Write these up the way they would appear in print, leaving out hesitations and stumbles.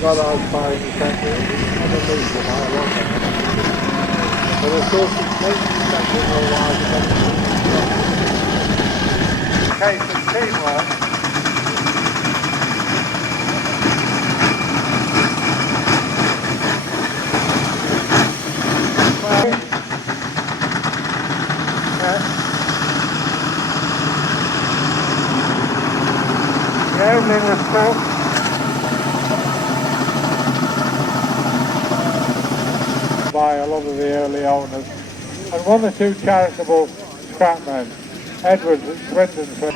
God, I was buying the centre. Underneath them, I love it. But of course, it's making the centre for a while. Case of teamwork. Everything was caught by a lot of the early owners, and one or two charitable scrapmen, Edwards at Swindon.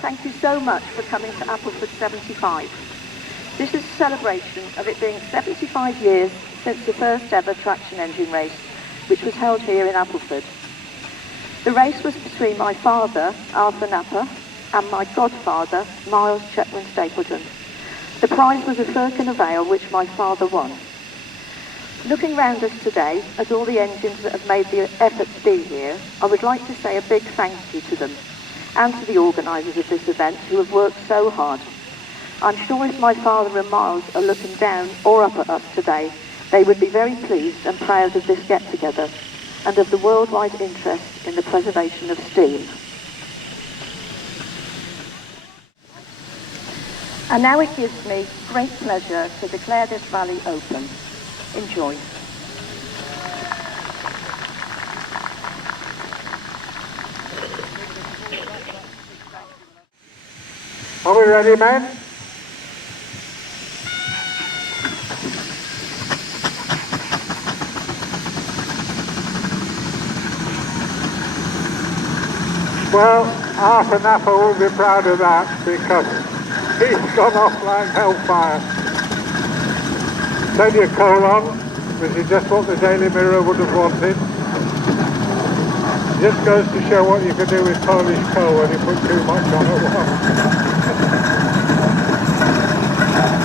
Thank you so much for coming to Appleford 75. This is a celebration of it being 75 years since the first ever traction engine race, which was held here in Appleford. The race was between my father, Arthur Napper, and my godfather, Miles Chetwynd-Stapylton. The prize was a firkin of ale, which my father won. Looking round us today at all the engines that have made the effort to be here, I would like to say a big thank you to them, and to the organisers of this event who have worked so hard. I'm sure if my father and Miles are looking down or up at us today, they would be very pleased and proud of this get-together and of the worldwide interest in the preservation of steam. And now it gives me great pleasure to declare this rally open. Enjoy. Are we ready, men? Well, Arthur Napper will be proud of that because he's gone off like hellfire. Send your coal on, which is just what the Daily Mirror would have wanted. Just goes to show what you can do with Polish coal when you put too much on at once.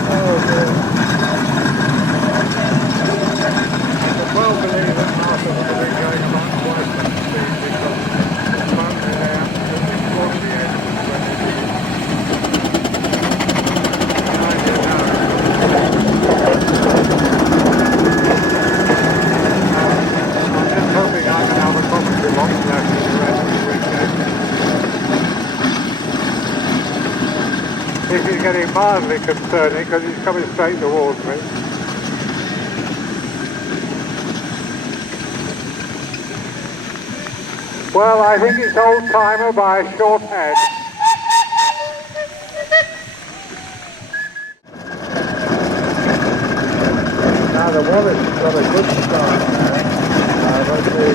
Oh dear. I can well believe that Arthur will be going about twice that speed because apparently they absolutely floored the edge when they do. I'm just hoping I can have a commentary box left for the rest of the weekend. This is getting mildly concerning because he's coming straight towards me. Well, I think it's Old Timer by a short head. Now the Wallace got a good start there, but the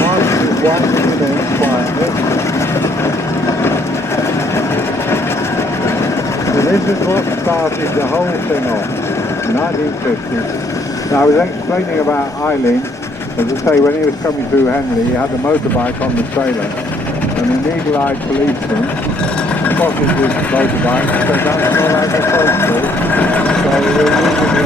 march is winding it in quietly. So this is what started the whole thing off, 1950. Now I was explaining about Eileen. As I say, when he was coming through Henley, he had a motorbike on the trailer, and an eagle-eyed policeman spotted his motorbike and said, "That's not agricultural." So we're using the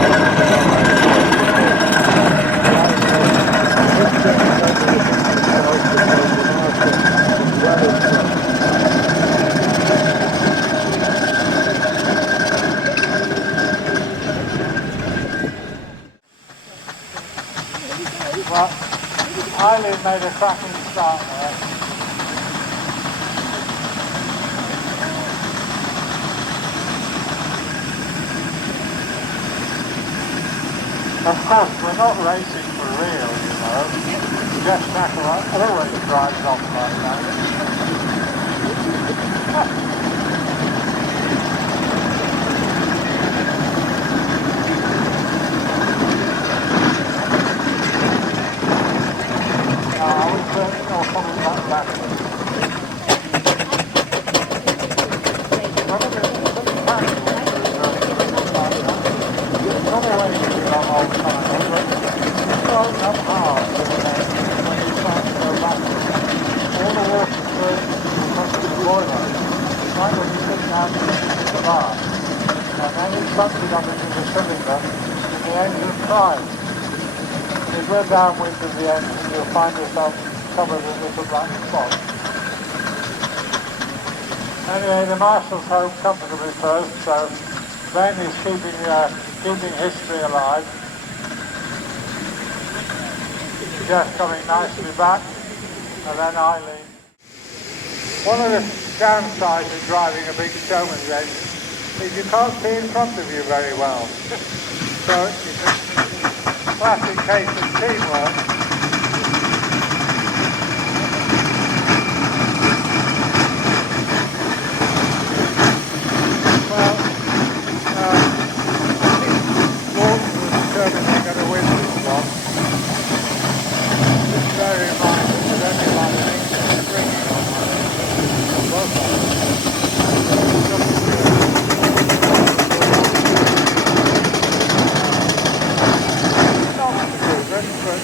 Well, Eileen made a cracking start there. Of course, we're not racing for real, you know. Jeff Shackle always drives off like that. No, I was certainly not coming back backwards. Not always you long old time, but it's not hard when you start to go backwards. All the water flows comes to the boiler. It's like when you sit down to the bar. And then it sucks it up into the cylinder and the engine primes. If we're downwind of the engine, you'll find yourself covered with little black spots. Anyway, the marshal's home comfortably first, so Ben is keeping history alive. Jeff coming nicely back, and then Eileen. One of the downsides of driving a big showman's engine is you can't see in front of you very well. So it's a classic case of teamwork. Well, Walton was determined they're going to win this one. Just bear in mind that there's only like an inch of springing on both of them. Not proven, but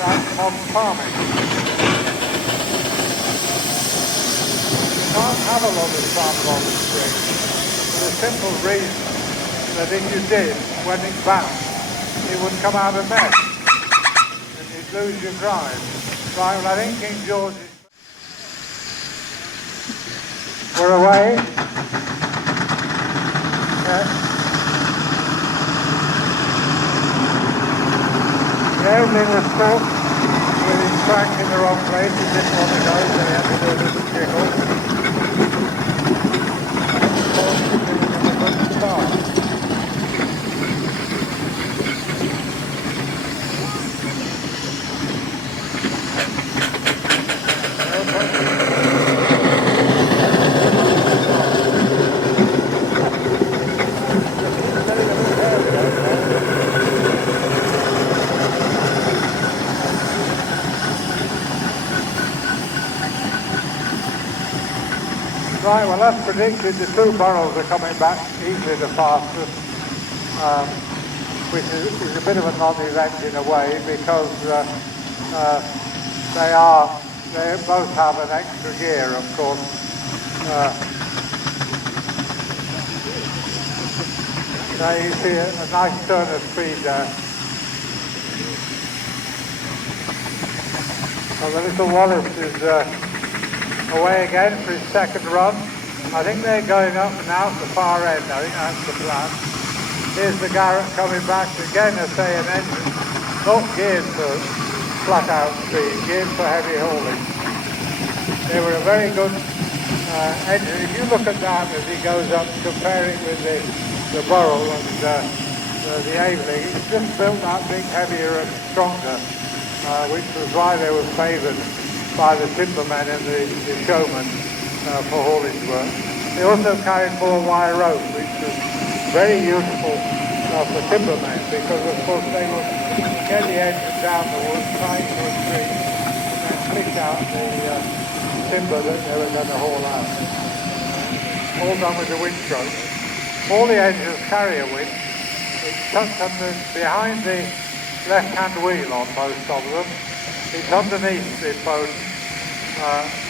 that's modern farming. You can't have a lot of farm on the spring for the simple reason that if you did, when it bounced, it would come out a mess and you'd lose your drive. Right, well I think King George is... We're away. The Evelyn was caught with his crank in the wrong place. He didn't want to go, so he had to do a little jiggle. And of course, he was in a good start. Right, well as predicted, the two burrows are coming back easily the fastest, which is a bit of a non-event in a way because they both have an extra gear, of course. Now you see a nice turn of speed there. Well, the little Wallace is away again for his second run. I think they're going up now at the far end. I think that's the plan. Here's the Garrett coming back again. I say an engine not geared for flat out speed, geared for heavy hauling. They were a very good engine. If you look at that as he goes up, compare it with the Burrell and the Aveling, it's just built that bit heavier and stronger, which was why they were favoured by the timbermen and the showmen for haulage work. They also carried more wire rope, which was very useful for timbermen because, of course, they would get the engine down the wood, tie it to a tree, and then flick out the timber that they were going to haul out. All done with the winch rope. All the engines carry a winch. It's tucked behind the left-hand wheel on most of them. It's underneath the post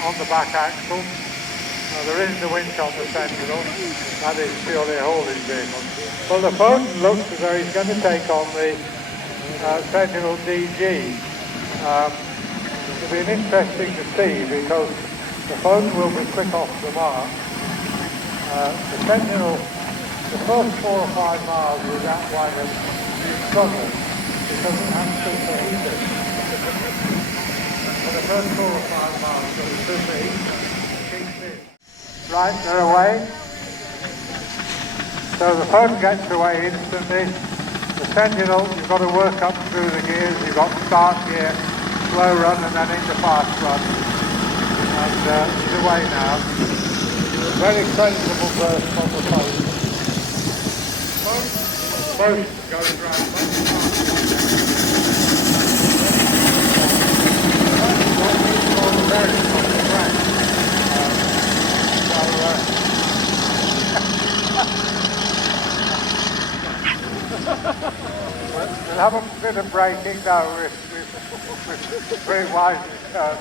on the back axle. There isn't a winch on the Sentinel. That is purely a hauling vehicle. Well, the phone looks as though he's going to take on the Sentinel DG. It'll be interesting to see because the phone will be quick off the mark. The Sentinel, the first 4 or 5 miles with that wagon struggled. It doesn't have superheated. For the first 4 or 5 miles, it was superheated. Right, they're away. So the phone gets away instantly. The Sentinel, you've got to work up through the gears. You've got start gear, slow run, and then into fast run. And it's away now. Very sensible burst from the phone. Both goes round much faster. All the bearings on the track. We'll have a bit of braking now with very wide turns.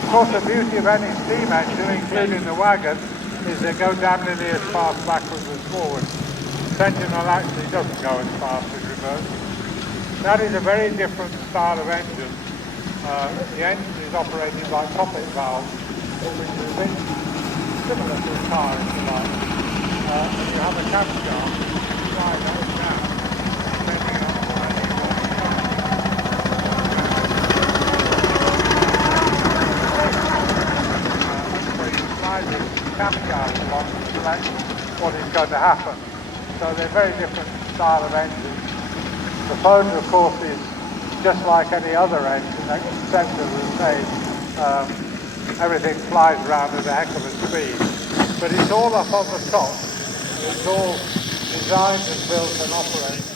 Of course, the beauty of any steam engine, including the wagon, is they go damn nearly as fast backwards as forwards. Sentinel actually doesn't go as fast in reverse. That is a very different style of engine. The engine is operated by poppet valves, which is a bit similar to a car, if you like. And you have a camshaft, slide that down, depending on the line you want to go. So you slide the camshaft along to select what is going to happen. So they're very different style of engines. The phone, of course, is just like any other engine, except as everything flies around at a heck of a speed. But it's all up on the top. It's all designed and built and operated.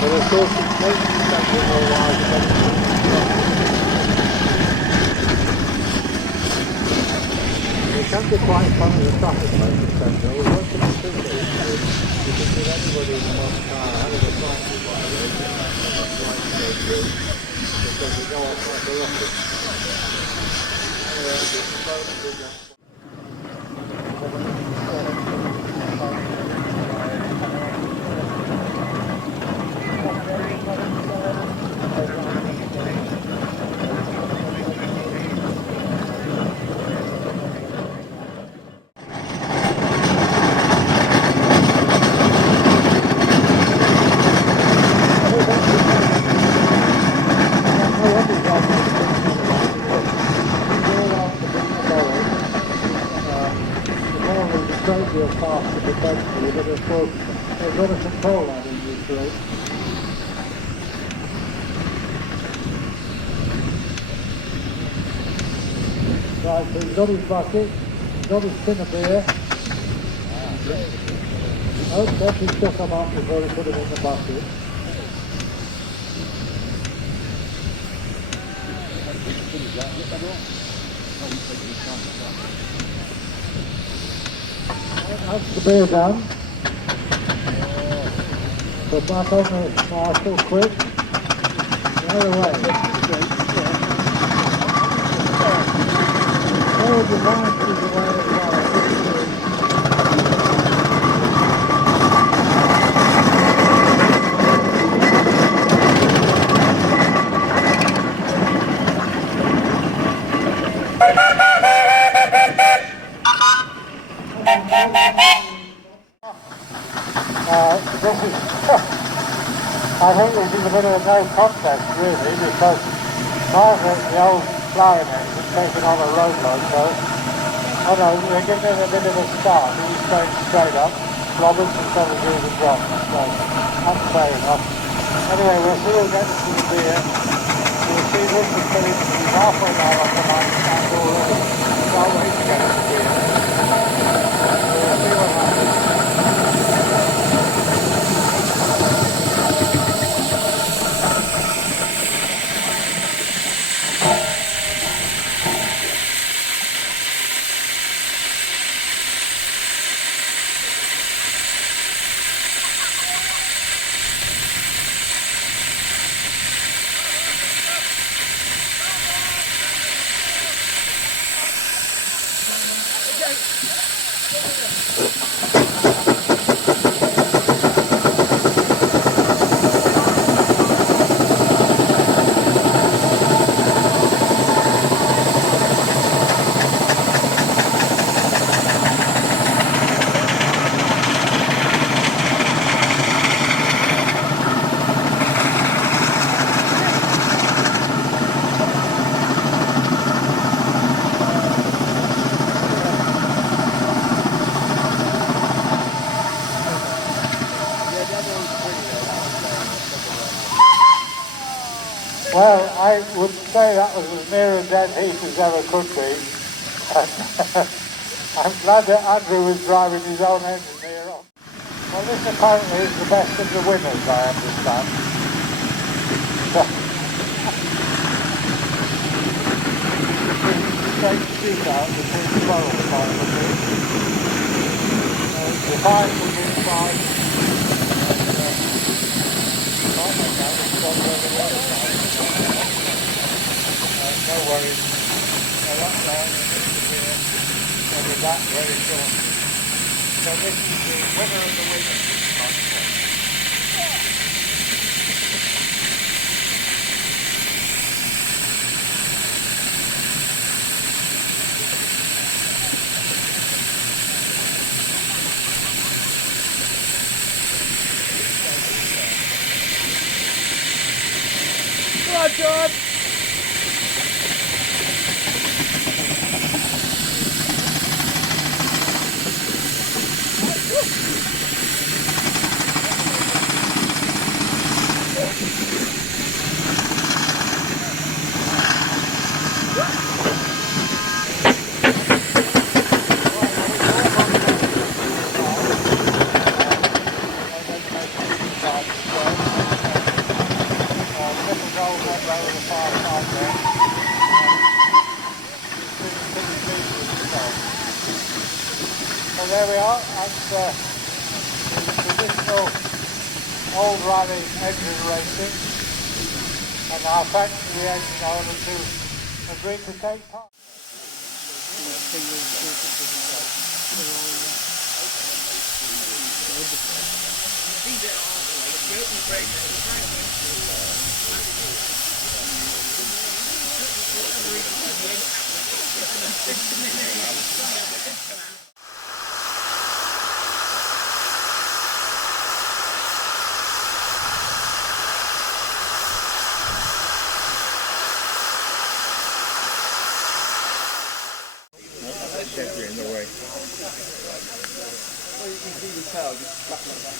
But of course, it's making something more wide. It can be quite fun at the traffic light, the centre. We want to be simple. You can give anybody in one car a hell of a fight with what it is. Because we go off like a rocket. But of course, they've got to control that in this race. Right, so he's got his bucket, he's got his tin of beer. Oh, let him shook them up before he put them in the bucket. That's the beer done. So back on the marshal quick. The other way. Oh, the line is away as well. I think this is a bit of a no contest really, because Margaret, the old Ploughing engine, taken on a road load, so oh no, we're giving it a bit of a start. He's going straight up. Robertson's got to do the drop, so that's fair enough. Anyway, we'll see who gets to the beer. We'll see this is getting to be halfway down on the line stand already. Can't wait to get to the beer. We'll see what happens. Well, I would say that was as near a dead heat as ever could be. I'm glad that Andrew was driving his own engine here on. Well, this apparently is the best of the winners, I understand. Straight shootout between the boroughs, finally. The fine was inside. No worries. That's there. We'll be back very shortly. So this is the winner of the week. Come on, John! So there we are, that's the traditional old rally engine racing, and our thanks to the engine owner who agreed to take part. In the way. Well, you can see the tail just flat like that.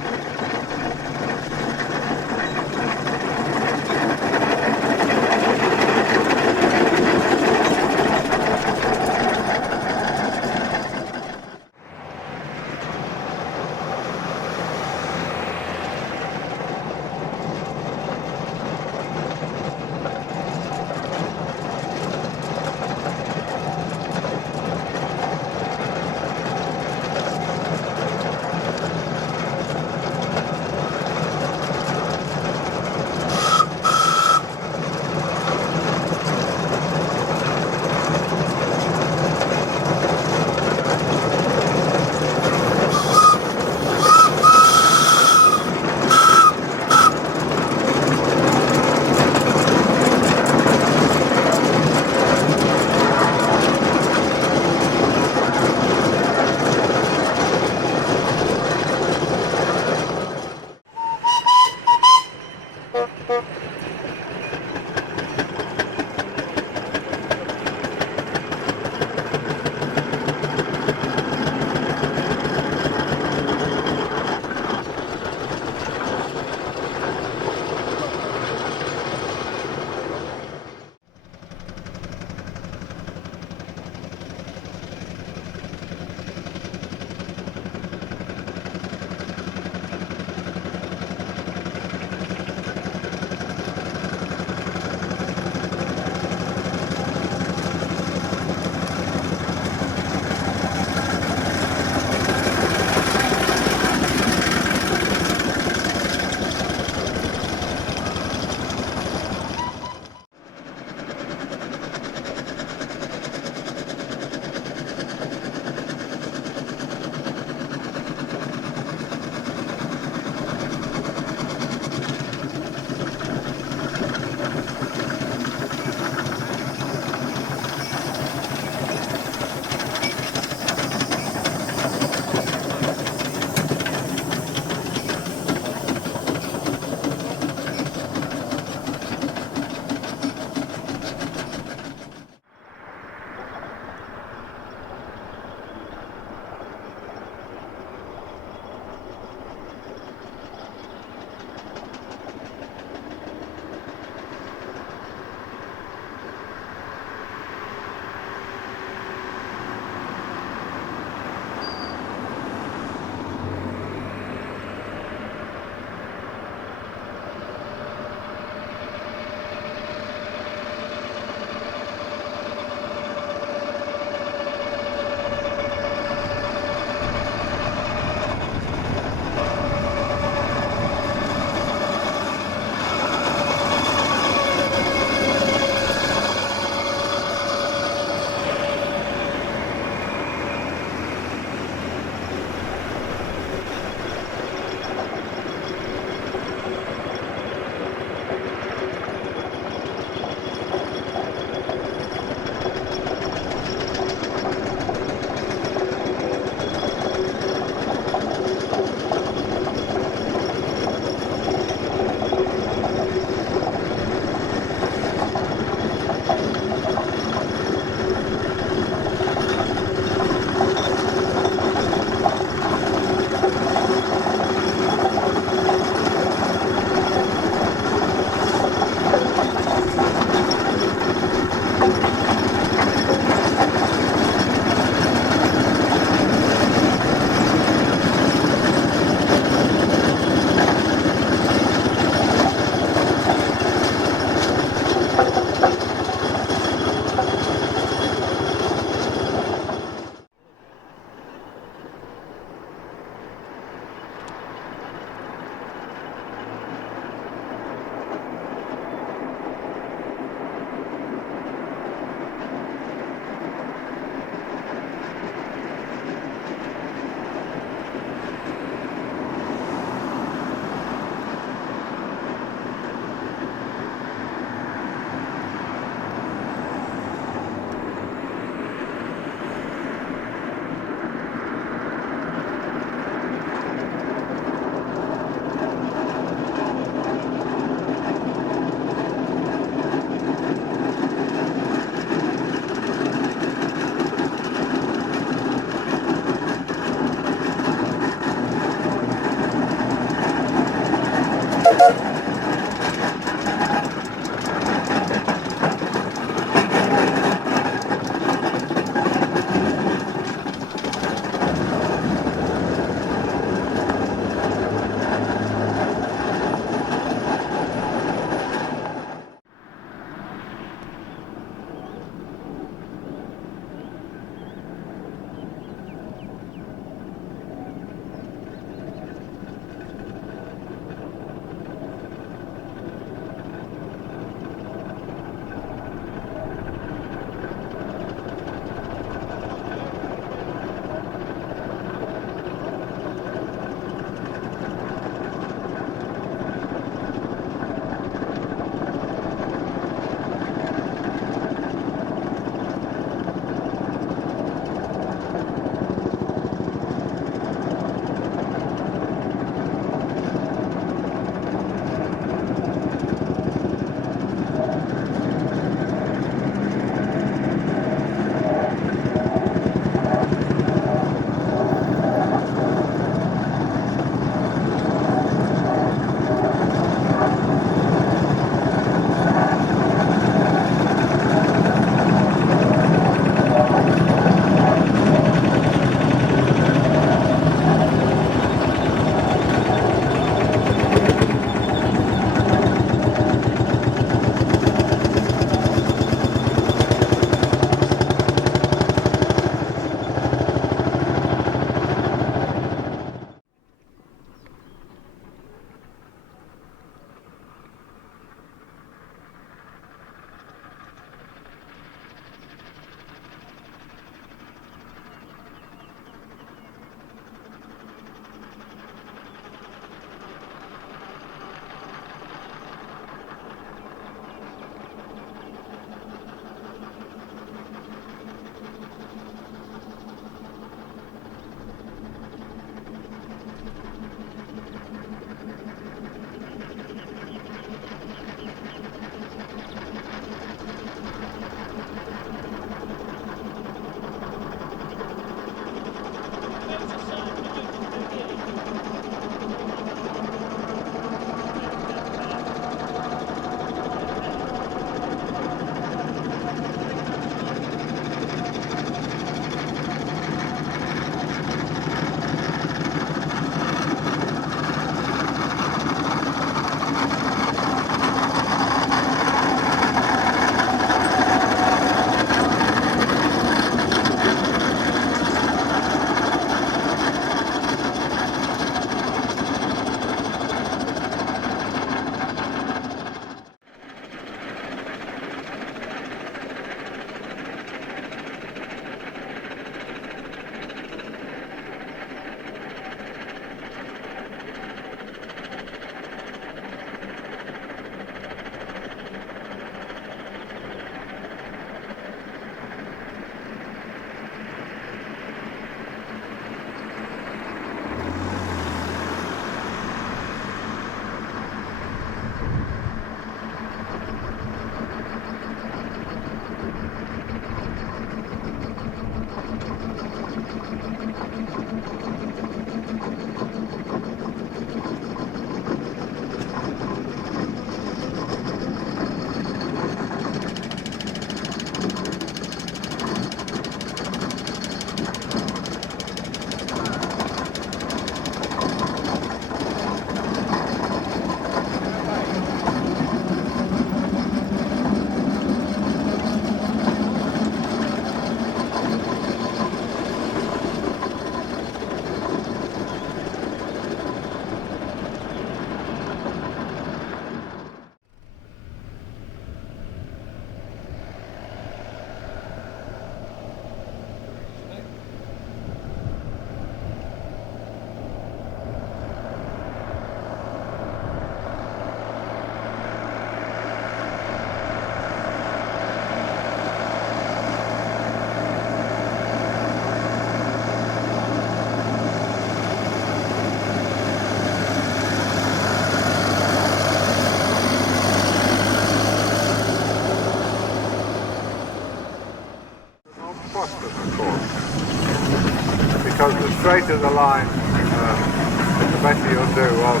of the line, the better you'll do. Well,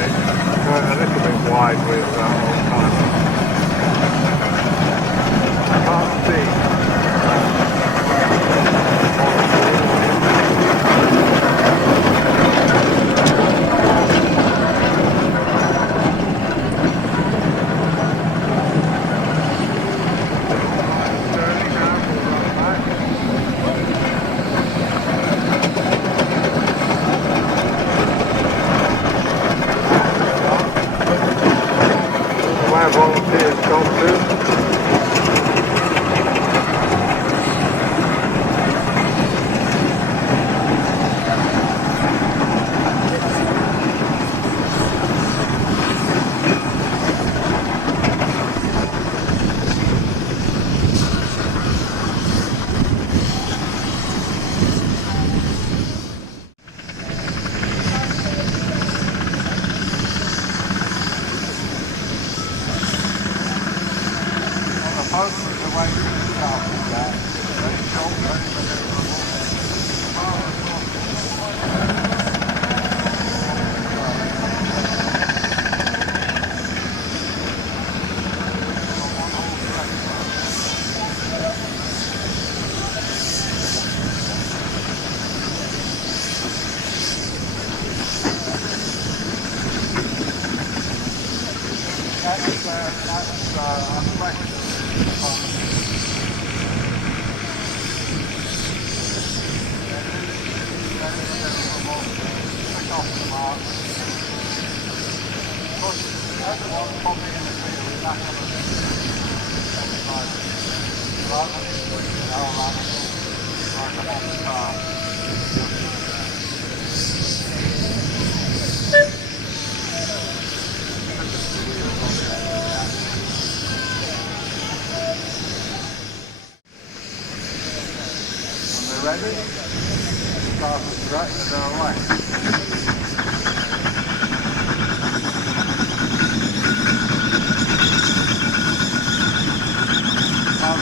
it's going a little bit wide with old timer. I can't see. Volunteers gone to. Ready? Start the track and go away.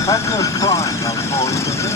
Petrol's flying, unfortunately.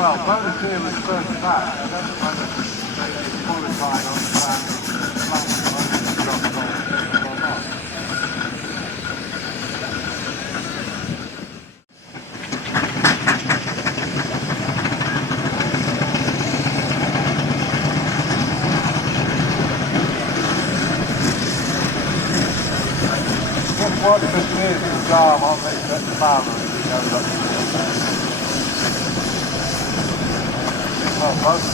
Well, bonus here was first back. I don't know whether they qualified on the plan or not. Just watch the steer's arm on this farmer as he goes up the hill. Well, both.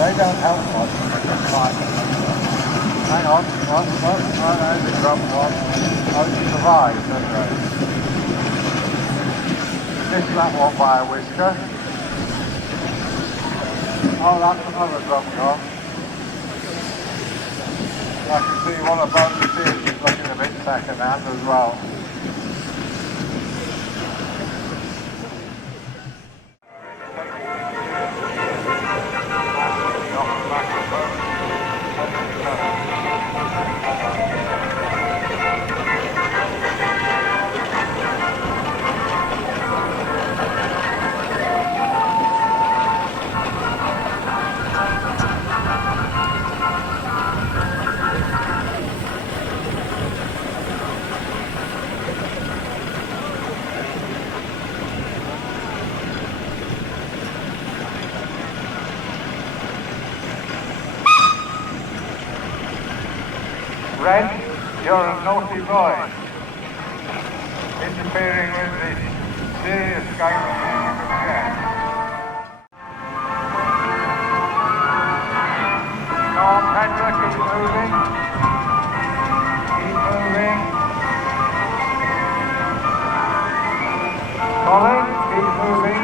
They don't help much. Hang on, there's a drum one. Oh, it survives, doesn't it? Missed that one by a whisker. Oh, that's another drum gone. I can see one of both the seats is looking a bit second hand as well. Red, you're a naughty boy. Interfering with the serious game of chess. Come on, Petra, keep moving. Keep moving. Colin, keep moving.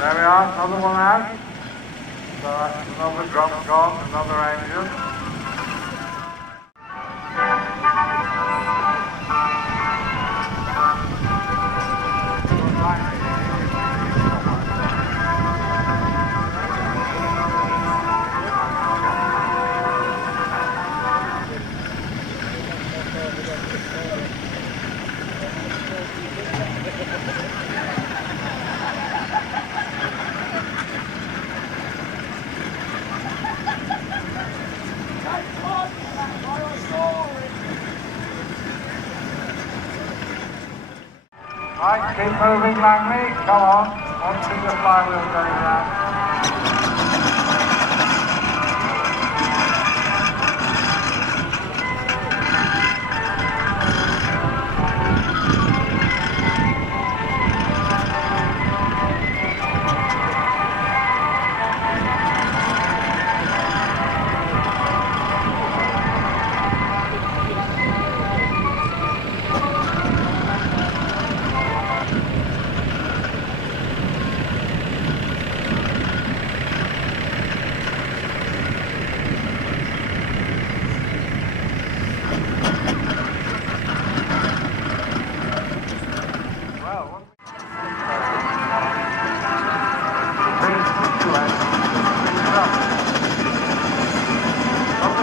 There we are, another one out. So that's another drop gone, another engine. Right, keep moving, Langley. Come on. Want to see the flywheel going round.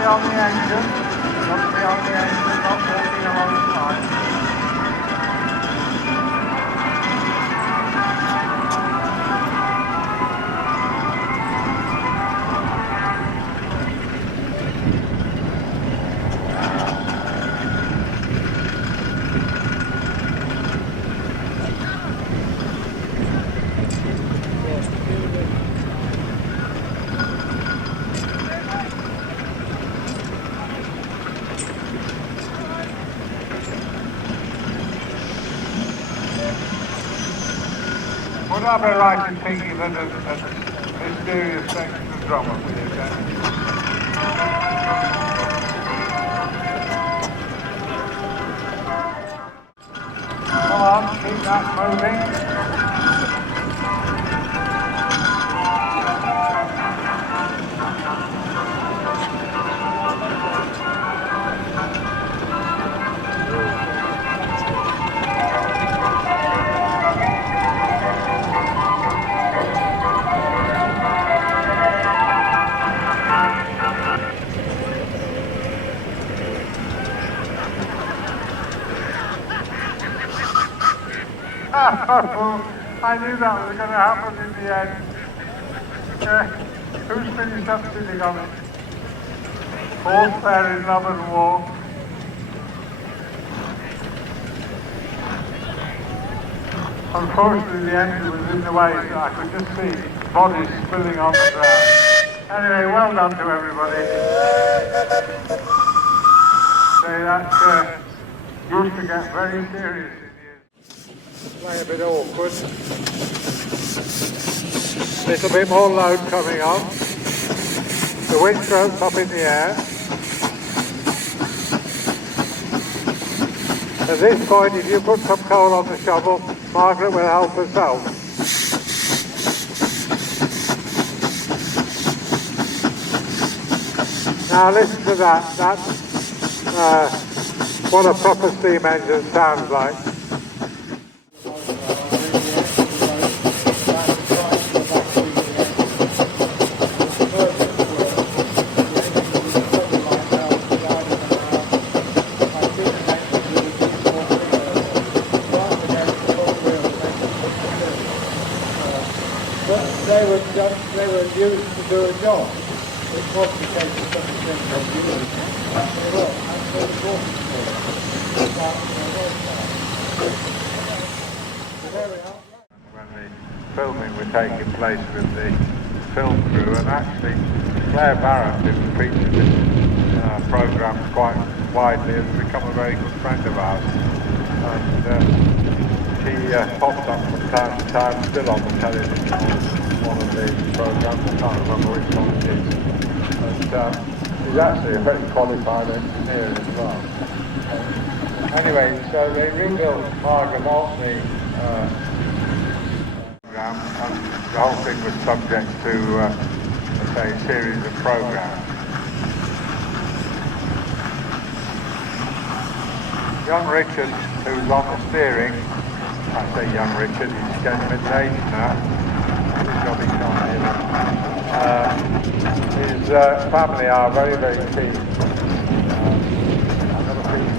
On the engine, not be on the engine, not walking along the line. Would I be right in thinking that a mysterious section of drama for you, Danny? Come on, keep that moving. I knew that was going to happen in the end. Who's finished up sitting on it? Fourth pair in love and war. Unfortunately, the engine was in the way, so I could just see bodies spilling on the ground. Anyway, well done to everybody. So that used to get very serious. Play a bit awkward. Little bit more load coming on. The windstroke's up in the air. At this point, if you put some coal on the shovel, Margaret will help herself. Now listen to that. That's what a proper steam engine sounds like. They were used to do a job. It wasn't the case of such a thing as used. They were, and they were important to when the filming was taking place with the film crew, and actually Claire Barrett, who featured this programme quite widely, has become a very good friend of ours. And she pops up from time to time, still on the television. One of the programmes, I can't remember which one it is, but he's actually a very qualified engineer as well. Anyway, so they rebuilt Margaret Orkney program, and the whole thing was subject to, let's say, a series of programs. Young Richard, who's on the steering, I say young Richard, he's getting middle-aged now. His family are very, very keen. I've never seen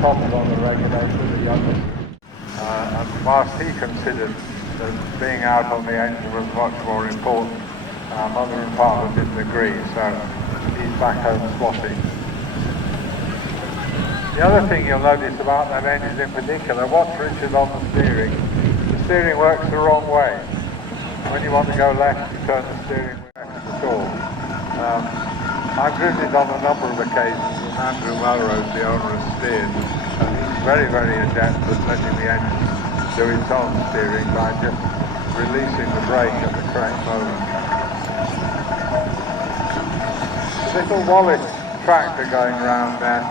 Tom's on the regulator, the youngest. And whilst he considered that being out on the engine was much more important, mother and father didn't agree, so he's back home squatting. The other thing you'll notice about that engine in particular, watch Richard on the steering works the wrong way. When you want to go left, you turn the steering wheel left at all. I've driven it on a number of occasions with Andrew Melrose, the owner of Steers, and he's very, very adept at letting the engine do its own steering by just releasing the brake at the correct moment. The little Wallace tractor going around there,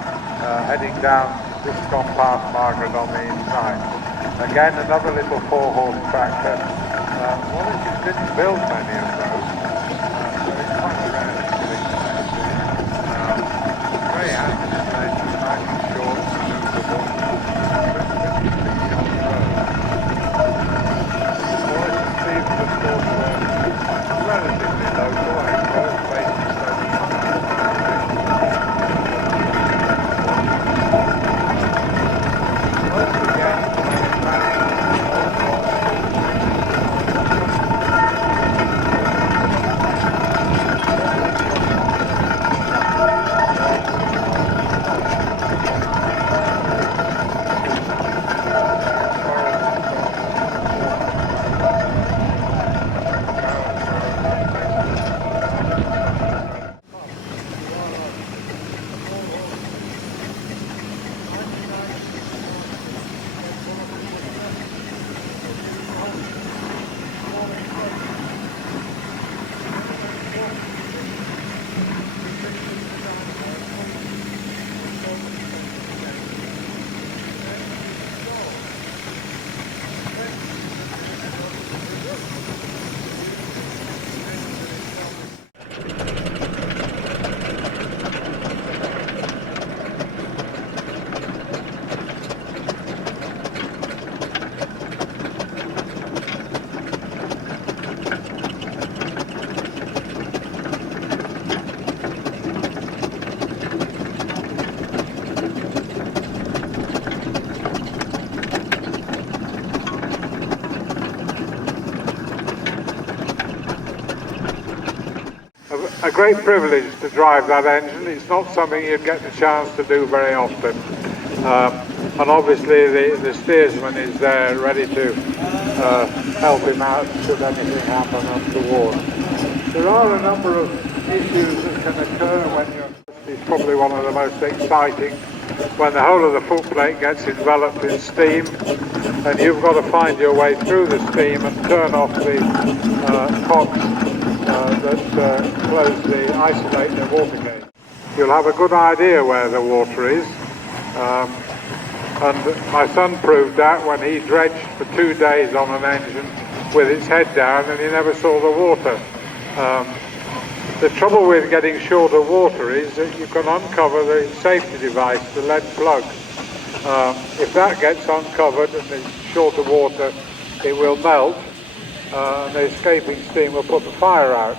heading down, just gone past Margaret on the inside. Again, another little 4-horse tractor. Wallace didn't build many of those, so it's quite a rare thing. Very handy, nice and short, manoeuvrable, pretty speedy on the road. Wallace and Stevens, of course, were relatively local, both based in a great privilege to drive that engine. It's not something you'd get the chance to do very often. And obviously the steersman is there ready to help him out should anything happen untoward. There are a number of issues that can occur when you're... It's probably one of the most exciting, when the whole of the footplate gets enveloped in steam and you've got to find your way through the steam and turn off the cocks that isolate the water gauge. You'll have a good idea where the water is, and my son proved that when he dredged for 2 days on an engine with its head down and he never saw the water. The trouble with getting short of water is that you can uncover the safety device, the lead plug, If that gets uncovered and it's short of water, it will melt, and the escaping steam will put the fire out.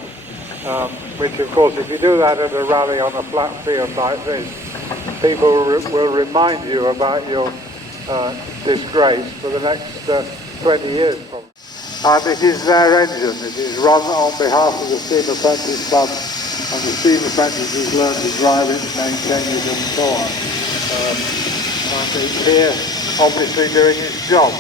Which, of course, if you do that at a rally on a flat field like this, people will remind you about your disgrace for the next 20 years, probably. And it is their engine. It is run on behalf of the Steam Apprentice Club, and the Steam Apprentices learn to drive it, maintain it, and so on. And it's here, obviously, doing its job.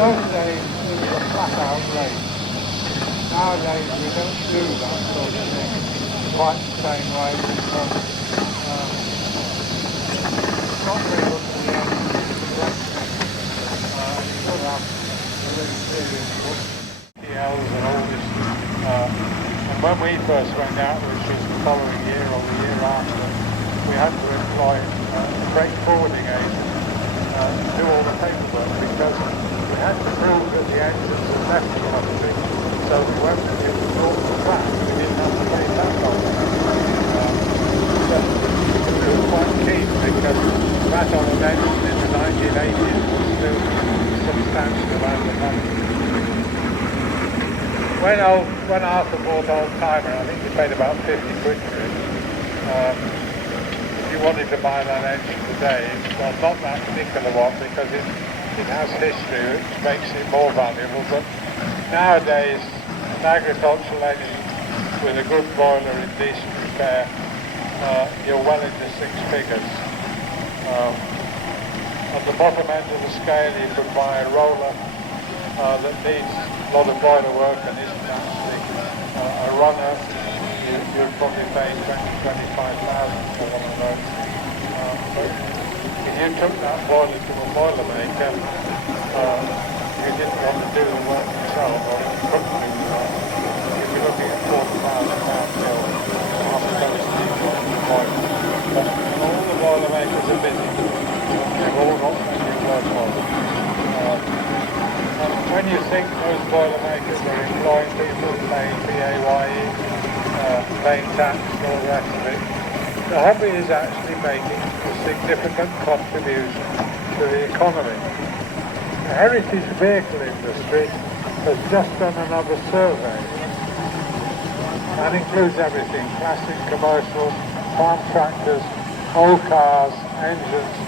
those days it was a flat out race. Nowadays we don't do that sort of thing quite the same way because it's not very good for the engine to break. You still have a really serious PLs and all this. And when we first went out, which was the following year or the year after, we had to employ a freight forwarding agent to do all the paperwork because we had to prove that the engines had left the country, so that when it was brought to the track, we didn't have to pay that on it. It was quite cheap because that on an engine in the 1980s was still a substantial amount of money. When Arthur bought Old Timer, I think he paid about 50 quid for it. If you wanted to buy that engine today, well, not that particular one because it has history which makes it more valuable, but nowadays an agricultural engine with a good boiler in decent repair, you're well into six figures. At the bottom end of the scale you could buy a roller that needs a lot of boiler work and isn't actually a runner. You'd probably pay 20,000 to 25,000 for one of those. But if you took that boiler to a boiler maker, you didn't want to do the work yourself, or you couldn't do the work, you'd be looking at £40,000 bill. when you think most Boilermakers are employing people, paying PAYE, paying tax, all the rest of it, the hobby is actually making a significant contribution to the economy. The heritage vehicle industry has just done another survey. That includes everything: classic, commercial, farm tractors, old cars, engines.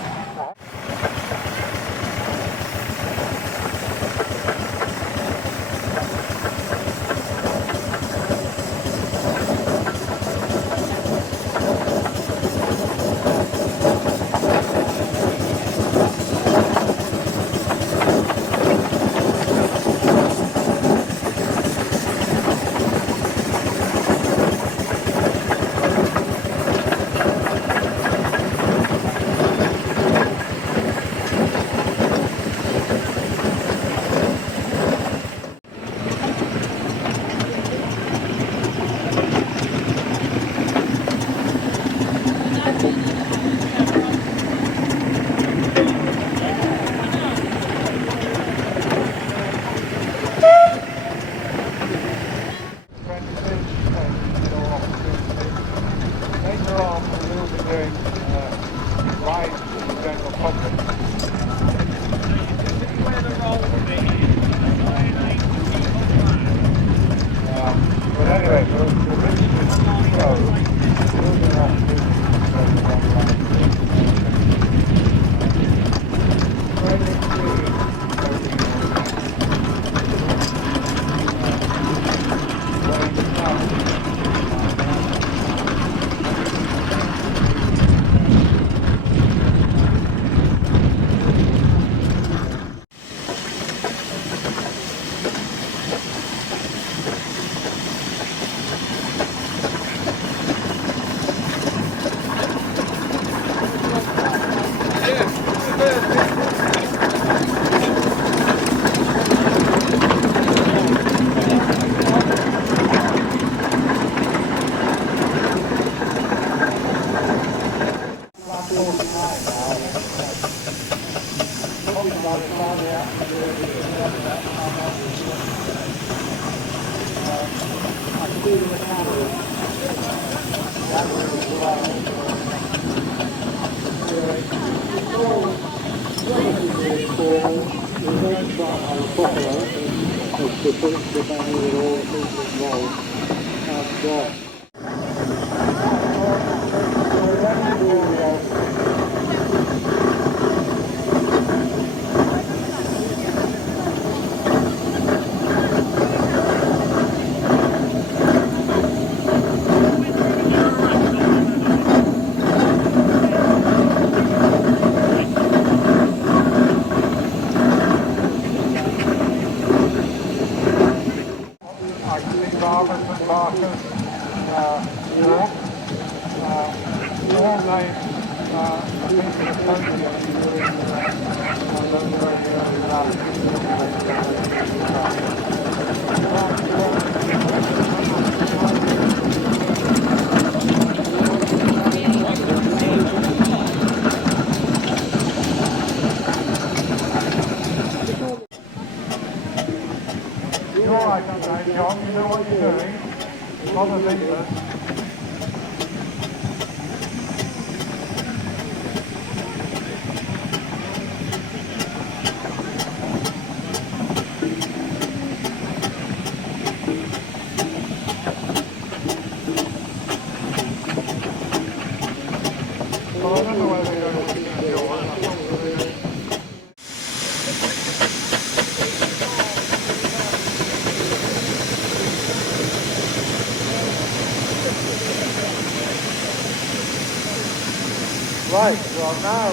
Right, well now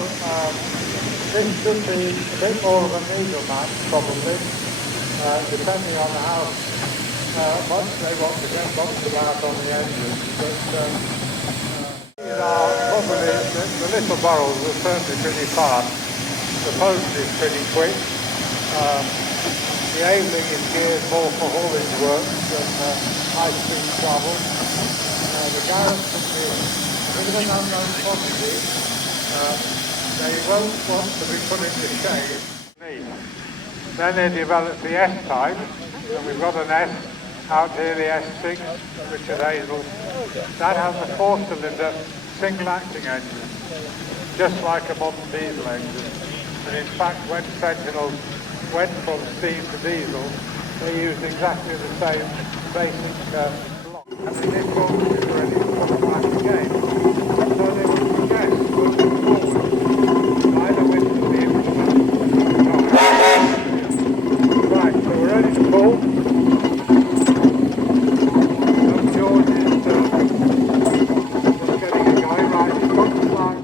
this should be a bit more of a needle match probably, depending on how much they want to get boxed about on the engine. But these are probably, the little barrels are certainly pretty fast, the post is pretty quick, the Ailing is geared more for haulage work than high-speed travel. The Garrett can be a bit of an unknown quantity. They won't want to be put in the shade. Then they developed the S-type, and we've got an S out here, the S6, Richard Hazel. That has a 4-cylinder single-acting engine, just like a modern diesel engine. And in fact, when Sentinels went from steam to diesel, they used exactly the same basic block. And then this one was ready to come back again. So they would progress, moving forward. Either with the instrument. Right, so we're ready to pull. George is getting it going. Right, he's got the line.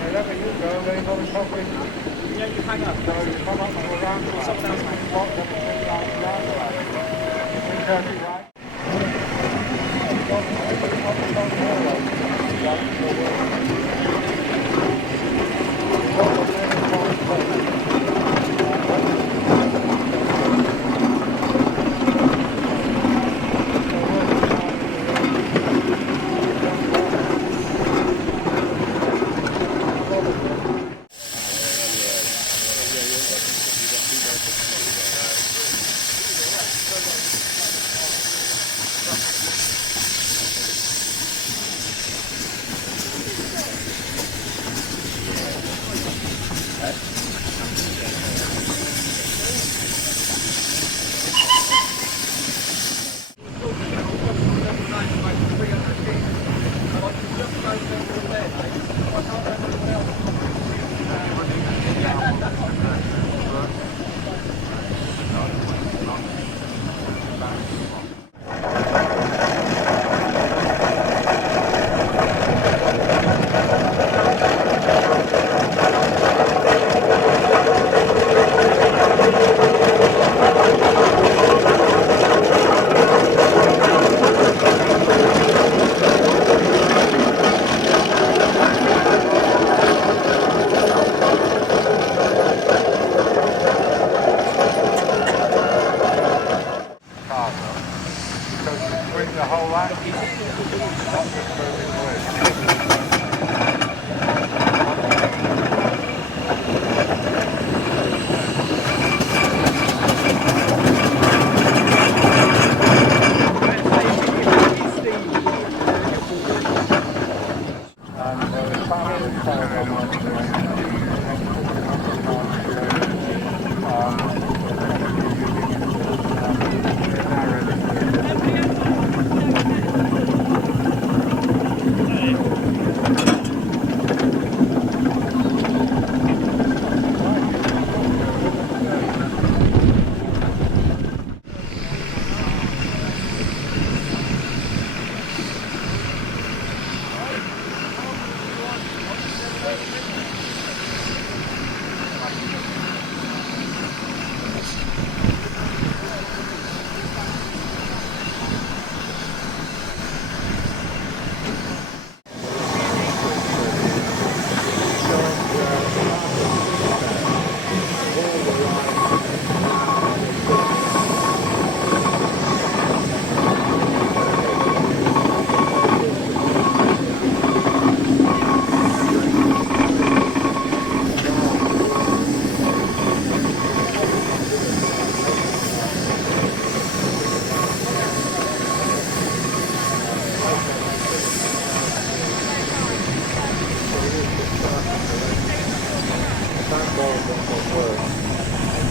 Wherever you go, they've got a coverage. Yeah, you hang up. So you come up and go around the line. Turn it right.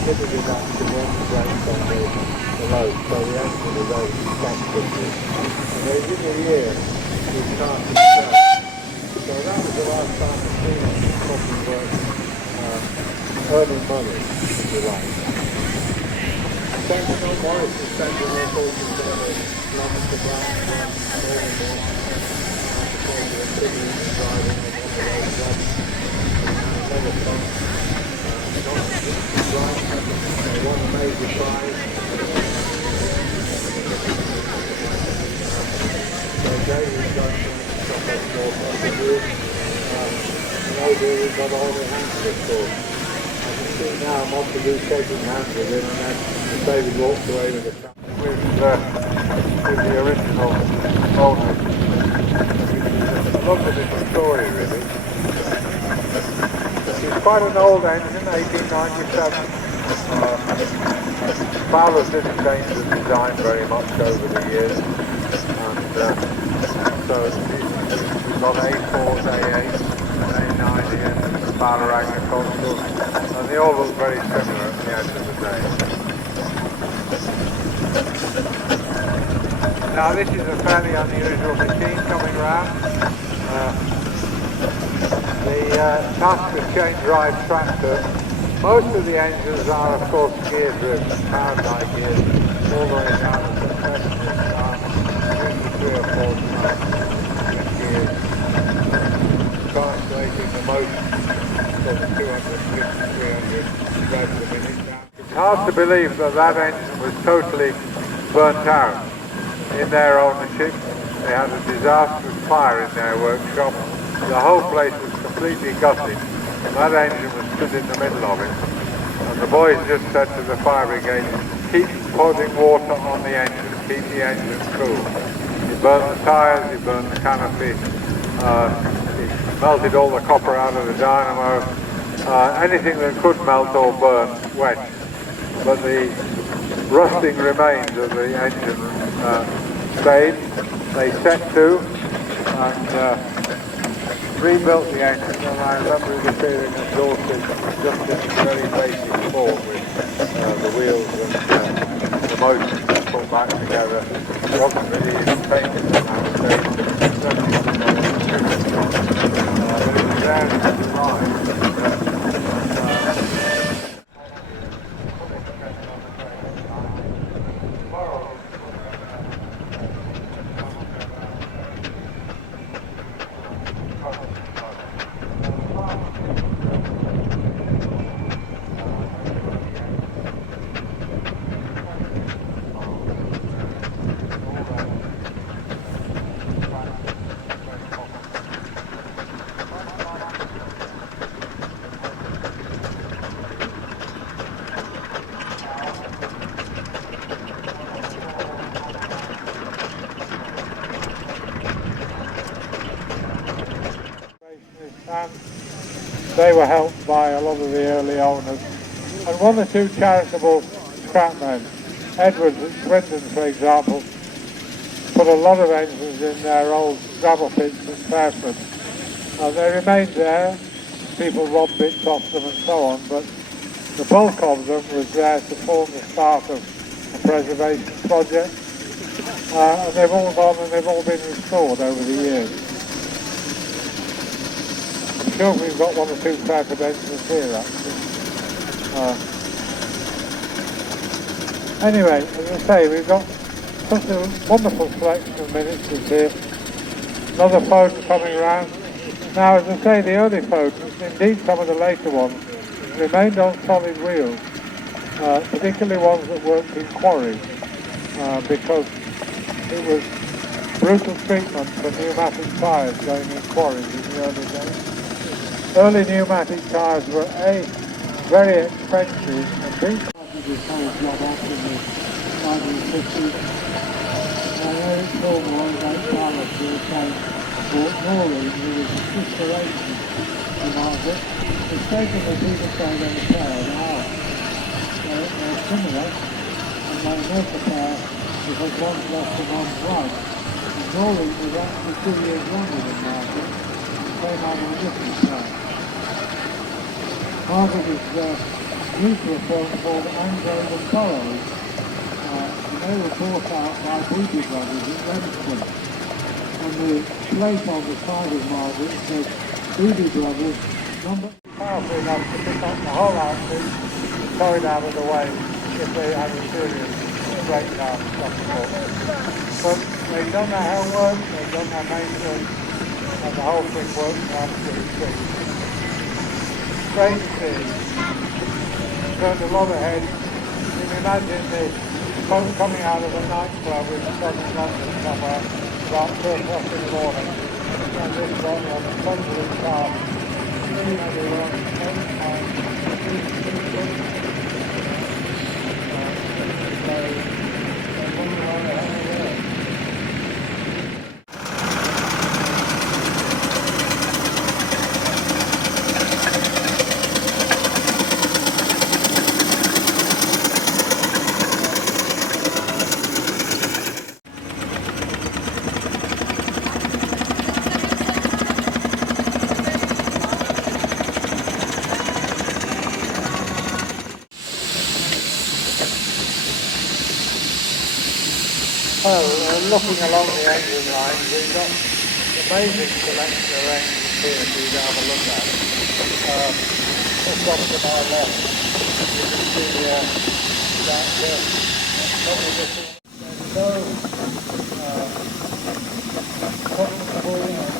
typically that's the one brakes on the load, so the engine is over stock quickly. And within a year, we started to sell. So that was the last time the steam engine company was earning money, if you like. Sentinel Morris is sending their fortunes to the London Black and all the more. And of course, they're continuing to driving on the road jobs. And another fun. One major prize. more continuous. Over here we've got all the handles, of course. I can see now Montague taking hands with him, and then David walks away with the truck. With the original owner. I love the little story, really. It's quite an old engine, 1897. Fowler's didn't change the design very much over the years, and so we've got A4s, A8s, A9 here, Fowler Agricultural, and they all look very similar at the end of the day. Now this is a fairly unusual machine coming round. The Tasker chain drive tractor. Most of the engines are, of course, gear driven, powered gears, all the way down to the successional start, usually 3 or 4 gears, translating the motion from 250 to 300 revs a minute down. It's hard to believe that that engine was totally burnt out in their ownership. They had a disastrous fire in their workshop. The whole place was completely gutted. And that engine was stood in the middle of it. And the boys just said to the fire brigade, keep pouring water on the engine, keep the engine cool. It burnt the tyres, it burnt the canopy, it melted all the copper out of the dynamo, anything that could melt or burn wet. But the rusting remains of the engine stayed. They set to and rebuilt the engine, and I remember it appearing exhausted just in its very basic form with the wheels and the motion put back together. It wasn't really painted on that stage, certainly not but it was there in the design. And they were helped by a lot of the early owners, and 1 or 2 charitable scrapmen. Edwards at Swindon, for example, put a lot of engines in their old gravel pits at Fairford. They remained there, people robbed bits off them and so on, but the bulk of them was there to form the start of a preservation project, and they've all gone and they've all been restored over the years. I'm sure we've got 1 or 2 Fairford engines here actually. Anyway, as I say, we've got such a wonderful selection of miniatures here. Another photo coming round. Now, as I say, the early photos, indeed some of the later ones, remained on solid wheels, particularly ones that worked in quarries, because it was brutal treatment for pneumatic tyres going in quarries in the early days. Early pneumatic tyres were A, very expensive, and B, this whole job off in the 1950s. Eric Cornwall, about Dallas, who came bought Noreen, who was a sister-agent in Margaret. It's taken the people saying on the pair an hour. They're similar, and they make a pair because one's left and one's right. And Noreen was actually 2 years younger than Margaret, and came out on a different pair. Margaret was new to a film called Angrove and Burrows, and they were brought out by Beatty Brothers at Remston. And the plate on the side of Margaret says Beatty Brothers, number... Powerful enough to pick up the whole outfit, throw it out of the way if they had a serious breakdown of some sort. But they've done their homework, they've done their maintenance, and the whole thing works absolutely. Great to see. Turned a lot of heads. You can imagine the smoke coming out of a nightclub in southern London somewhere about 2 o'clock in the morning. And this one on the conduit shaft. Three everyone, 10 times 2 Well, looking along the engine line, we've got an amazing selection of engines here for you to have a look at. Just off to my left, you can see that probably there's no comfortable and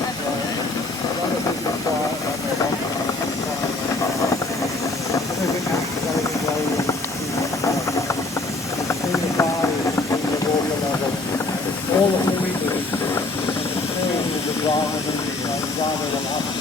relatively quiet when they're on everything activated way in the water level, all the fluid and the driver will have to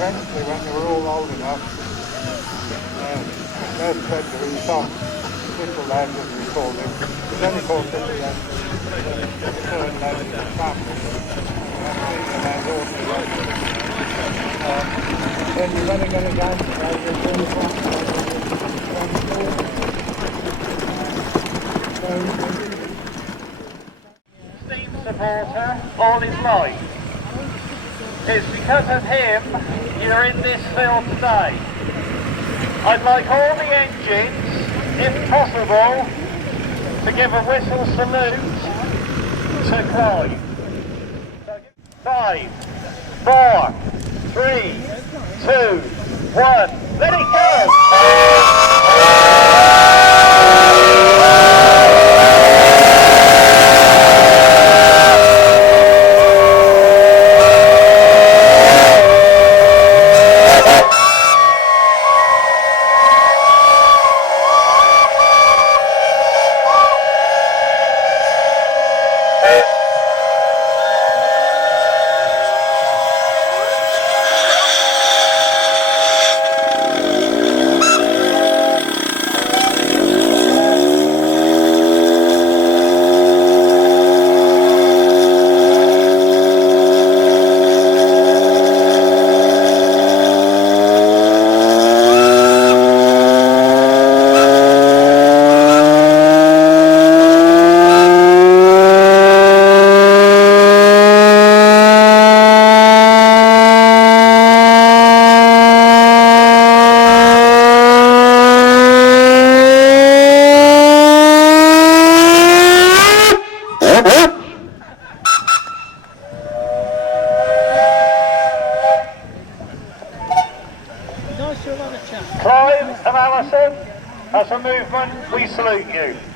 eventually, when they were all old enough, they're said to be some little lads, as we call them. It's only called little lads, the third lad in the family. And ordinary then you're going to get a down today, you're going to Steam supporter all his life. It's because of him you're in this field today. I'd like all the engines, if possible, to give a whistle salute to Clive. 5, 4, 3, 2, 1, let it go! Clive and Alison, as a movement, we salute you.